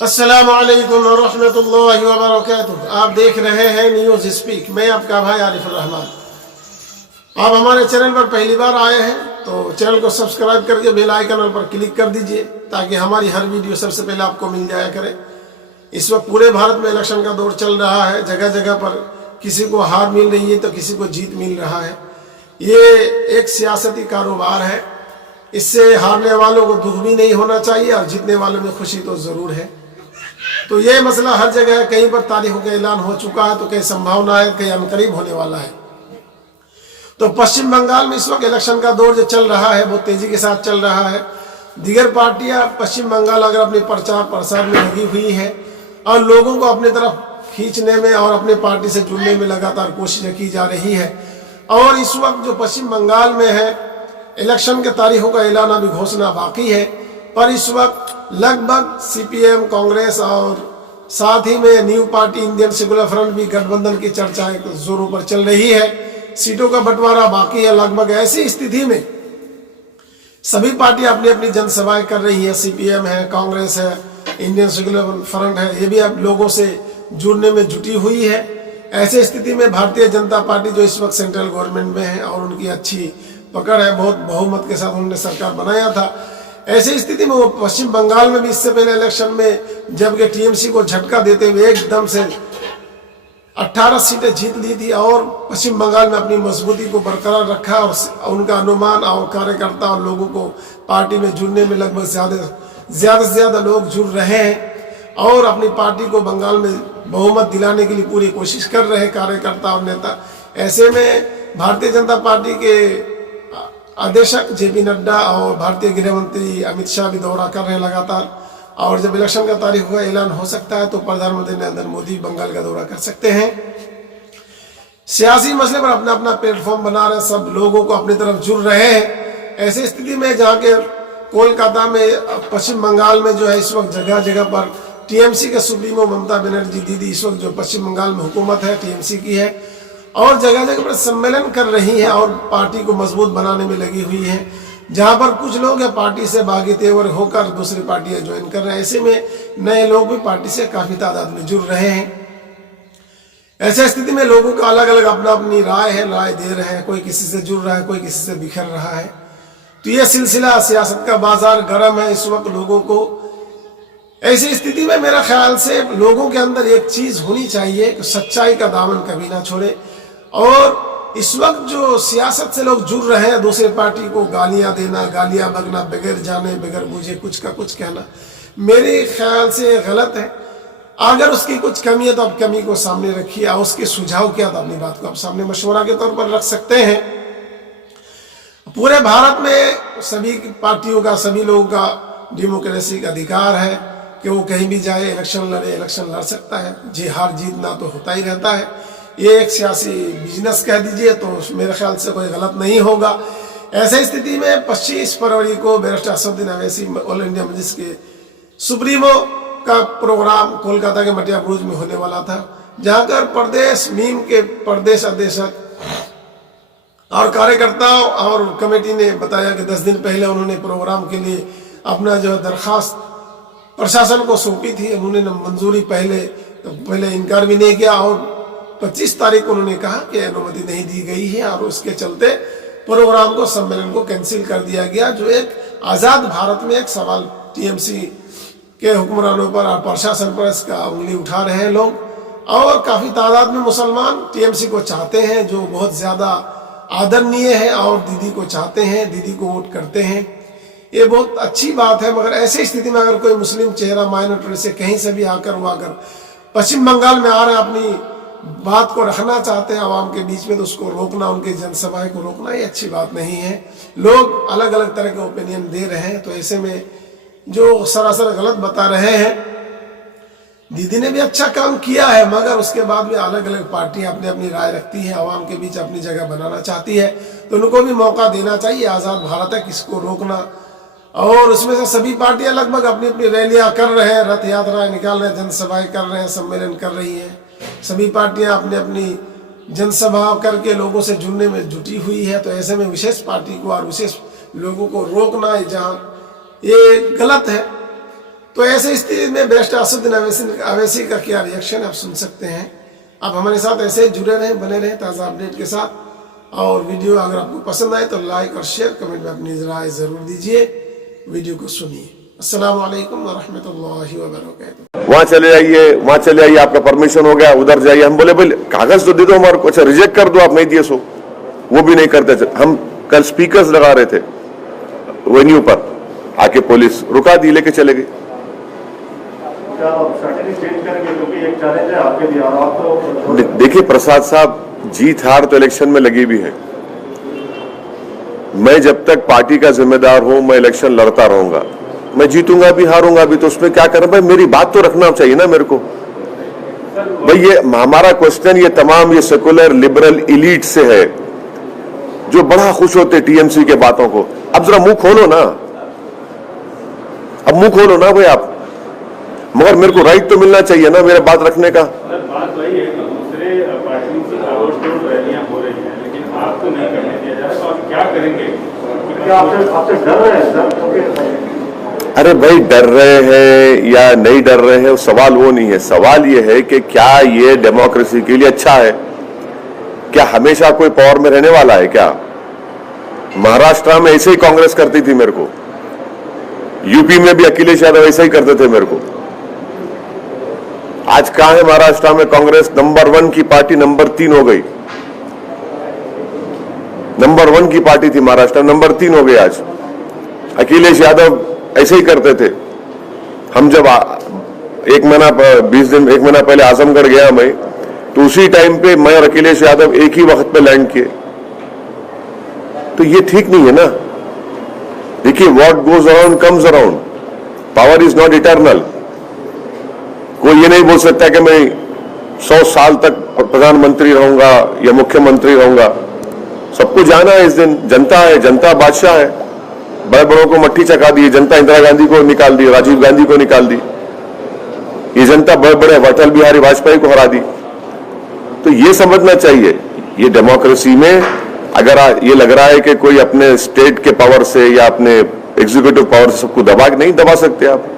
अस्सलामु अलैकुम वरहमतुल्लाहि वबरकातुह। आप देख रहे हैं न्यूज़ स्पीक। मैं आपका भाई आरिफ रहमान। आप हमारे चैनल पर पहली बार आए हैं तो चैनल को सब्सक्राइब करके बेल आइकन पर क्लिक कर दीजिए ताकि हमारी हर वीडियो सबसे पहले आपको मिल जाया करे। इस वक्त पूरे भारत में इलेक्शन का दौर चल रहा है। जगह जगह पर किसी को हार मिल रही है तो किसी को जीत मिल रहा है। ये एक सियासती कारोबार है। इससे हारने वालों को दुख भी नहीं होना चाहिए और जीतने वालों में खुशी तो ज़रूर है। तो ये मसला हर जगह है। कहीं पर तारीखों का ऐलान हो चुका है तो कहीं संभावना है, कहीं अनकरीब होने वाला है। तो पश्चिम बंगाल में इस वक्त इलेक्शन का दौर जो चल रहा है वो तेजी के साथ चल रहा है। दीगर पार्टियां पश्चिम बंगाल अगर अपने प्रचार प्रसार में लगी हुई है और लोगों को अपनी तरफ खींचने में और अपने पार्टी से जुड़ने में लगातार कोशिशें की जा रही है। और इस वक्त जो पश्चिम बंगाल में है इलेक्शन के तारीखों का ऐलान अभी घोषणा बाकी है, पर इस वक्त लगभग सीपीएम, कांग्रेस और साथ ही में new party Indian secular front भी गठबंधन की चर्चाएं जोरों पर चल रही है। सीटों का बंटवारा बाकी है। लगभग ऐसी स्थिति में सभी पार्टियां अपनी अपनी जनसभाएं कर रही है। सीपीएम है, कांग्रेस है, इंडियन सेकुलर फ्रंट है, ये भी अब लोगों से जुड़ने में जुटी हुई है। ऐसी स्थिति में भारतीय जनता पार्टी जो इस वक्त सेंट्रल गवर्नमेंट में है और उनकी अच्छी पकड़ है, बहुत बहुमत के साथ उन्होंने सरकार बनाया था। ऐसी स्थिति में वो पश्चिम बंगाल में भी इससे पहले इलेक्शन में जबकि टीएमसी को झटका देते हुए एकदम से 18 सीटें जीत ली थी और पश्चिम बंगाल में अपनी मजबूती को बरकरार रखा और उनका अनुमान और कार्यकर्ता और लोगों को पार्टी में जुड़ने में लगभग ज्यादा से ज्यादा लोग जुड़ रहे हैं और अपनी पार्टी को बंगाल में बहुमत दिलाने के लिए पूरी कोशिश कर रहे हैं कार्यकर्ता और नेता। ऐसे में भारतीय जनता पार्टी के अध्यक्ष जेपी नड्डा और भारतीय गृह मंत्री अमित शाह भी दौरा कर रहे हैं लगातार। और जब इलेक्शन का तारीख का ऐलान हो सकता है तो प्रधानमंत्री नरेंद्र मोदी बंगाल का दौरा कर सकते हैं। सियासी मसले पर अपना अपना प्लेटफॉर्म बना रहे, सब लोगों को अपनी तरफ जुड़ रहे हैं। ऐसी स्थिति में जहाँ के कोलकाता में पश्चिम बंगाल में जो है इस वक्त जगह जगह पर टीएमसी के सुप्रीमो ममता बनर्जी दीदी इस वक्त जो पश्चिम बंगाल में हुकूमत है टीएमसी की है और जगह जगह पर सम्मेलन कर रही है और पार्टी को मजबूत बनाने में लगी हुई है। जहां पर कुछ लोग हैं पार्टी से बागी तेवर होकर दूसरी पार्टियां ज्वाइन कर रहे हैं। ऐसे में नए लोग भी पार्टी से काफी तादाद में जुड़ रहे हैं। ऐसे स्थिति में लोगों का अलग अलग अपना अपनी राय है, राय दे रहे हैं। कोई किसी से जुड़ रहा है, कोई किसी से बिखर रहा है। तो यह सिलसिला सियासत का बाजार गर्म है इस वक्त लोगों को। ऐसी स्थिति में मेरा ख्याल से लोगों के अंदर एक चीज होनी चाहिए कि सच्चाई का दामन कभी ना छोड़े। और इस वक्त जो सियासत से लोग जुड़ रहे हैं दूसरे पार्टी को गालियां देना, गालियां बगना, बगैर जाने बगैर बूझे कुछ का कुछ कहना, मेरे ख्याल से गलत है। अगर उसकी कुछ कमी है तो आप कमी को सामने रखिए और उसके सुझाव क्या तो अपनी बात को आप सामने मशवरा के तौर पर रख सकते हैं। पूरे भारत में सभी पार्टियों का, सभी लोगों का डेमोक्रेसी का अधिकार है कि वो कहीं भी जाए इलेक्शन लड़ सकता है। जी हार जीतना तो होता ही रहता है। ये एक सियासी बिजनेस कह दीजिए तो मेरे ख्याल से कोई गलत नहीं होगा। ऐसी स्थिति में 25 फरवरी को barrister Asaduddin Owaisi all India Majlis के सुप्रीमो का प्रोग्राम कोलकाता के मटिया बुरुज में होने वाला था, जहां पर प्रदेश मीम के प्रदेश अध्यक्ष और कार्यकर्ताओं और कमेटी ने बताया कि 10 दिन पहले उन्होंने प्रोग्राम के लिए अपना जो दरखास्त प्रशासन को सौंपी थी। उन्होंने मंजूरी पहले इनकार भी नहीं किया और 25 तारीख को उन्होंने कहा कि अनुमति नहीं दी गई है और उसके चलते प्रोग्राम को, सम्मेलन को कैंसिल कर दिया गया। जो एक आजाद भारत में एक सवाल टीएमसी के हुक्मरानों पर और प्रशासन पर इसका उंगली उठा रहे हैं लोग और काफी तादाद में मुसलमान टीएमसी को चाहते हैं, जो बहुत ज्यादा आदरणीय है और दीदी को चाहते हैं, दीदी को वोट करते हैं। ये बहुत अच्छी बात है। मगर ऐसी स्थिति में अगर कोई मुस्लिम चेहरा माइनॉरिटी से कहीं से भी आकर वो अगर पश्चिम बंगाल में आ रहे अपनी बात को रखना चाहते हैं आवाम के बीच में तो उसको रोकना, उनके जनसभाएं को रोकना ये अच्छी बात नहीं है। लोग अलग अलग तरह के ओपिनियन दे रहे हैं तो ऐसे में जो सरासर गलत बता रहे हैं। दीदी ने भी अच्छा काम किया है मगर उसके बाद भी अलग अलग पार्टियां अपनी अपनी राय रखती है, आवाम के बीच अपनी जगह बनाना चाहती है तो उनको भी मौका देना चाहिए। आज़ाद भारत है, किसको रोकना। और उसमें से सभी पार्टियां लगभग अपनी अपनी रैलियां कर रहे हैं, रथ यात्राएं निकाल रहे हैं, जनसभाएं कर रहे हैं, सम्मेलन कर रही हैं। सभी पार्टियां अपनी अपनी जनसभा करके लोगों से जुड़ने में जुटी हुई है। तो ऐसे में विशेष पार्टी को और विशेष लोगों को रोकना जहाँ ये गलत है। तो ऐसे स्थिति में बैरिस्टर असदुद्दीन अवैसी का क्या रिएक्शन आप सुन सकते हैं। आप हमारे साथ ऐसे जुड़े रहें, बने रहें ताज़ा अपडेट के साथ। और वीडियो अगर आपको पसंद आए तो लाइक और शेयर, कमेंट में अपनी राय ज़रूर दीजिए। वीडियो को सुनिए। अस्सलाम वालेकुम वरहमतुल्लाहि वबरकातुहू। वहां चले जाइए, आपका परमिशन हो गया, उधर जाइए। हम बोले भाई कागज तो दे दो हमारे को, अच्छा रिजेक्ट कर दो, आप नहीं दिए सो वो भी नहीं करते। हम कल स्पीकर्स लगा रहे थे वेन्यू पर, आके पुलिस रुका दी, लेके चले गए। देखिए प्रसाद साहब, जीत हार तो इलेक्शन में लगी भी है। मैं जब तक पार्टी का जिम्मेदार हूं, मैं इलेक्शन लड़ता रहूंगा। मैं जीतूंगा भी हारूंगा भी, तो उसमें क्या करें भाई, मेरी बात तो रखना चाहिए ना मेरे को। भाई ये हमारा क्वेश्चन ये तमाम ये सेकुलर लिबरल इलीट से है जो बड़ा खुश होते टीएमसी के बातों को। अब जरा मुंह खोलो ना, अब मुंह खोलो ना भाई आप। मगर मेरे को राइट तो मिलना चाहिए ना मेरा बात रखने का। बात वही है कि दूसरे पार्टियों की ताबड़तोड़ रैलियां हो रही हैं, लेकिन आपको नहीं करने दिया जा रहा, तो आप क्या करेंगे? आपसे डर रहे हैं सर? अरे भाई डर रहे हैं या नहीं डर रहे हैं, सवाल वो नहीं है। सवाल ये है कि क्या ये डेमोक्रेसी के लिए अच्छा है? क्या हमेशा कोई पावर में रहने वाला है क्या? महाराष्ट्र में ऐसे ही कांग्रेस करती थी मेरे को, यूपी में भी अखिलेश यादव ऐसा ही करते थे मेरे को। आज कहां है महाराष्ट्र में कांग्रेस? नंबर 1 की पार्टी नंबर 3 हो गई। नंबर 1 की पार्टी थी महाराष्ट्र, नंबर 3 हो गई आज। अखिलेश यादव ऐसे ही करते थे। हम जब 1 महीना 20 दिन 1 महीना पहले आजमगढ़ गया मैं, तो उसी टाइम पे मैं और अखिलेश यादव एक ही वक्त पे लैंड किए। तो ये ठीक नहीं है ना। देखिए what goes around comes around, power is not eternal. कोई ये नहीं बोल सकता कि मैं 100 साल तक प्रधानमंत्री रहूंगा या मुख्यमंत्री रहूंगा। सबको जाना है इस दिन। जनता है, जनता बादशाह है। बड़े बड़ों को मट्टी चका दी जनता, इंदिरा गांधी को निकाल दी, राजीव गांधी को निकाल दी। ये जनता बड़े बड़े अटल बिहारी वाजपेयी को हरा दी। तो ये समझना चाहिए, ये डेमोक्रेसी में अगर ये लग रहा है कि कोई अपने स्टेट के पावर से या अपने एग्जीक्यूटिव पावर से सबको नहीं दबा सकते आप।